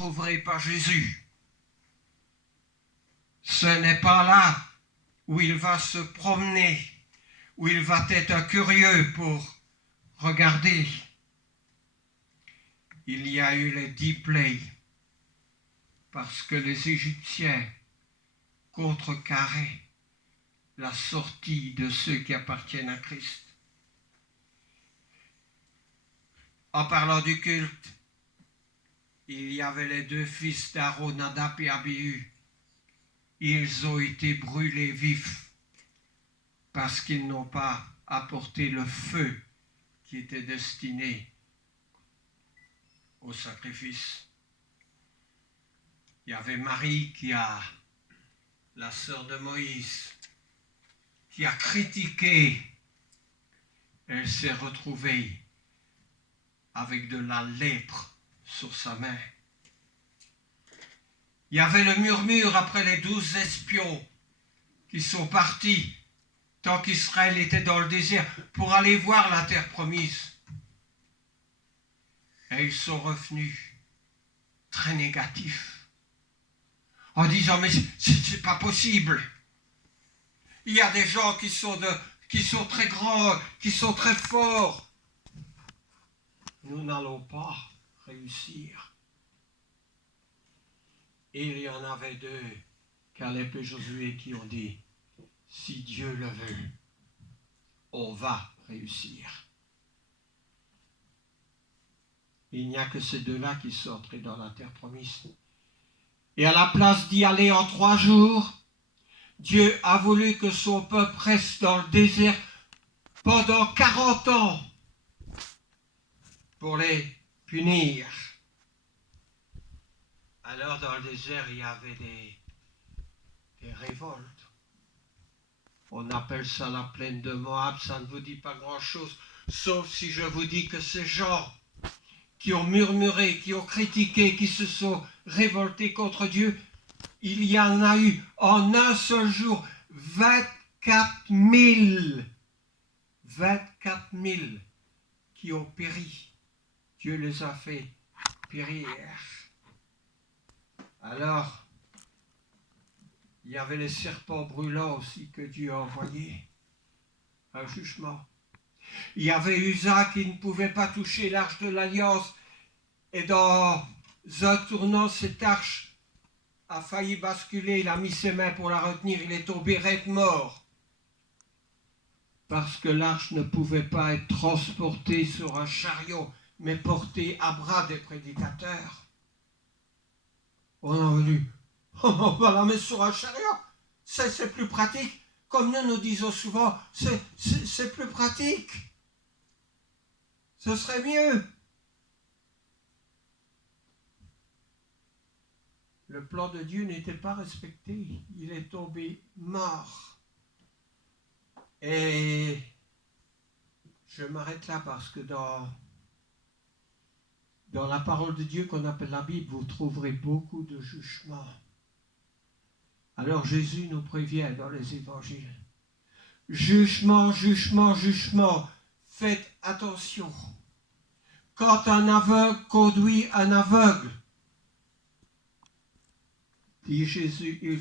trouverez pas Jésus. Ce n'est pas là où il va se promener, où il va être curieux pour regarder. Il y a eu les 10 plaies parce que les Égyptiens contrecarraient la sortie de ceux qui appartiennent à Christ. En parlant du culte, il y avait les 2 fils d'Aaron, Nadab et Abihu. Ils ont été brûlés vifs parce qu'ils n'ont pas apporté le feu qui était destiné au sacrifice. Il y avait Marie la sœur de Moïse, qui a critiqué. Elle s'est retrouvée avec de la lèpre sur sa main. Il y avait le murmure après les 12 espions qui sont partis tant qu'Israël était dans le désert pour aller voir la terre promise. Et ils sont revenus très négatifs en disant mais c'est pas possible. Il y a des gens qui sont très grands, qui sont très forts. Nous n'allons pas réussir. Et il y en avait 2, Caleb et Josué, qui ont dit, si Dieu le veut, on va réussir. Il n'y a que ces 2-là qui sont entrés dans la terre promise. Et à la place d'y aller en 3 jours, Dieu a voulu que son peuple reste dans le désert pendant 40 ans pour les punir. Alors dans le désert, il y avait des révoltes. On appelle ça la plaine de Moab, ça ne vous dit pas grand-chose, sauf si je vous dis que ces gens qui ont murmuré, qui ont critiqué, qui se sont révoltés contre Dieu, il y en a eu en un seul jour 24 000 qui ont péri. Dieu les a fait périr. Alors, il y avait les serpents brûlants aussi que Dieu a envoyés. Un jugement. Il y avait Uza qui ne pouvait pas toucher l'arche de l'Alliance. Et dans un tournant, cette arche a failli basculer. Il a mis ses mains pour la retenir. Il est tombé raide mort. Parce que l'arche ne pouvait pas être transportée sur un chariot, mais portée à bras des prédicateurs. On a voulu, on va la mettre sur un chariot. C'est plus pratique. Comme nous disons souvent, c'est plus pratique. Ce serait mieux. Le plan de Dieu n'était pas respecté. Il est tombé mort. Et je m'arrête là parce que dans la parole de Dieu qu'on appelle la Bible, vous trouverez beaucoup de jugements. Alors Jésus nous prévient dans les évangiles. Jugement, jugement, jugement. Faites attention. Quand un aveugle conduit un aveugle, dit Jésus, il